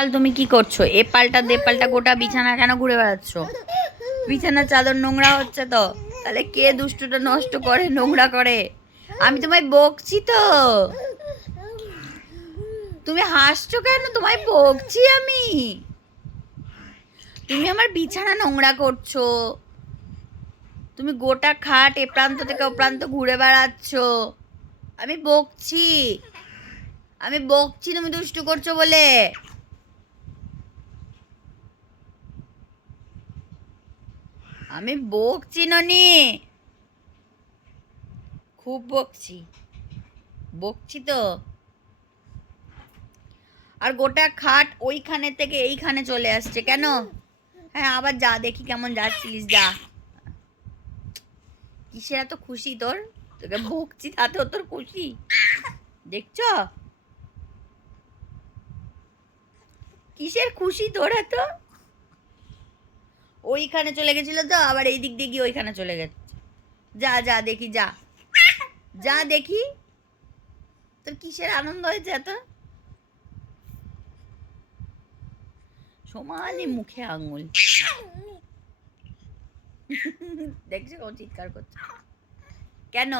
সকাল তুমি কি করছো? এ পাল্টা দে পাল্টা গোটা বিছানা কেন ঘুরে বেড়াচ্ছ? বিছানার চাদর নোংরা হচ্ছে তো। তাহলে কে দুষ্টুটা নষ্ট করে, নোংরা করে? আমি তোমায় বকছি তো। তুমি হাসছো কেন? তোমায় বকছি আমি। তুমি আমার বিছানা নোংরা করছো। তুমি গোটা খাট এ প্রান্ত থেকে ও প্রান্ত ঘুরে বেড়াচ্ছ। আমি বকছি। আমি বকছি তুমি দুষ্টু করছো বলে। আমি বকছি ননি। খুব বকছি। বকছি তো। আর গোটা খাট ওইখানে থেকে এইখানে চলে আসছে কেন? হ্যাঁ, আবার যা দেখি কেমন যাচ্ছিলিস, যা। কিসের এত খুশি তোর? তোকে বকছি তাতেও তোর খুশি? দেখছ? কিসের খুশি তোর এত? ওইখানে চলে গেছিল তো, আবার এই দিক দিয়ে গিয়ে ওইখানে চলে গেছে। যা যা দেখি, যা যা দেখি। তোর কিসের আনন্দ হয়েছে এত? সমানে মুখে আঙুল। দেখছো ও চিৎকার করছে কেন?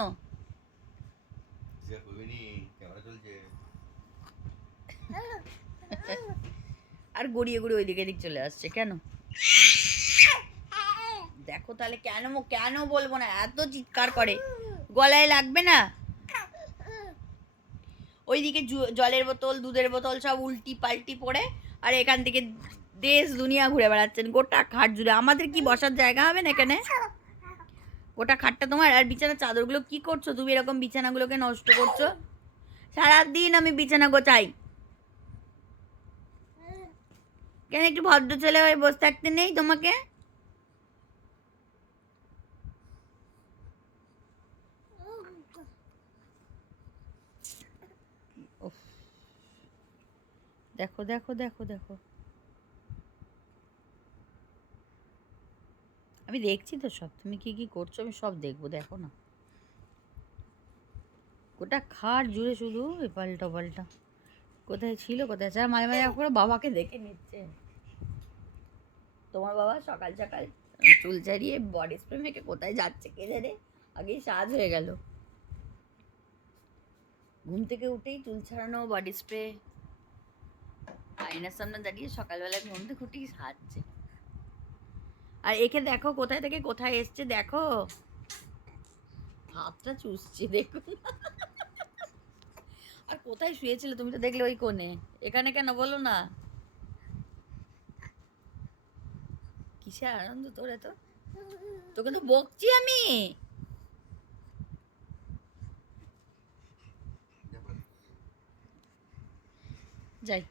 আর গড়িয়ে গড়িয়ে ওইদিকে দিক চলে আসছে কেন? দেখো তাহলে কেন কেন বলবো না, এত চিৎকার করে। গলায় লাগবে না? ওইদিকে জলের বোতল, দুধের বোতল সব উল্টি পাল্টি পড়ে, আর এখান থেকে দেশ দুনিয়া ঘুরে বেড়াচ্ছেন গোটা খাট জুড়ে। আমাদের কি বসার জায়গা হবে না এখানে? গোটা খাটটা তোমার। আর বিছানার চাদরগুলো কি করছো তুমি? এরকম বিছানাগুলোকে নষ্ট করছো। সারাদিন আমি বিছানা গোছাই, কেন একটু ভদ্র ছেলে হয়ে বসে থাকতে নেই তোমাকে? উফ, দেখো দেখো দেখো দেখো। আমি দেখছি তো সব, তুমি কি কি করছো আমি সব দেখবো, দেখো না। গোটা খাট জুড়ে শুধু এ পাল্টা পাল্টা। কোথায় ছিল কোথায় আছে? আর মাঝে মাঝে করে বাবাকে দেখে নিচ্ছে। তোমার বাবা সকাল সকাল চুল ছাড়িয়ে বডি স্প্রে মেখে কোথায় যাচ্ছে কে জানে। আগেই সাজ হয়ে গেল। ঘুম থেকে উঠেই চুল ছাড়ানো, বডি স্প্রে, আয়নার সামনে দাঁড়িয়ে সকালবেলা ঘুম থেকে উঠেই সাজছে। আর একে দেখো কোথায় থেকে কোথায় এসছে, দেখো হাতটা চুষছে দেখুন। আর কোথায় শুয়েছিল তুমি তো দেখলে ওই কোণে, এখানে কেন বলো না? কিসের আনন্দ তোর এত? তোকে তো বকছি আমি। যাই।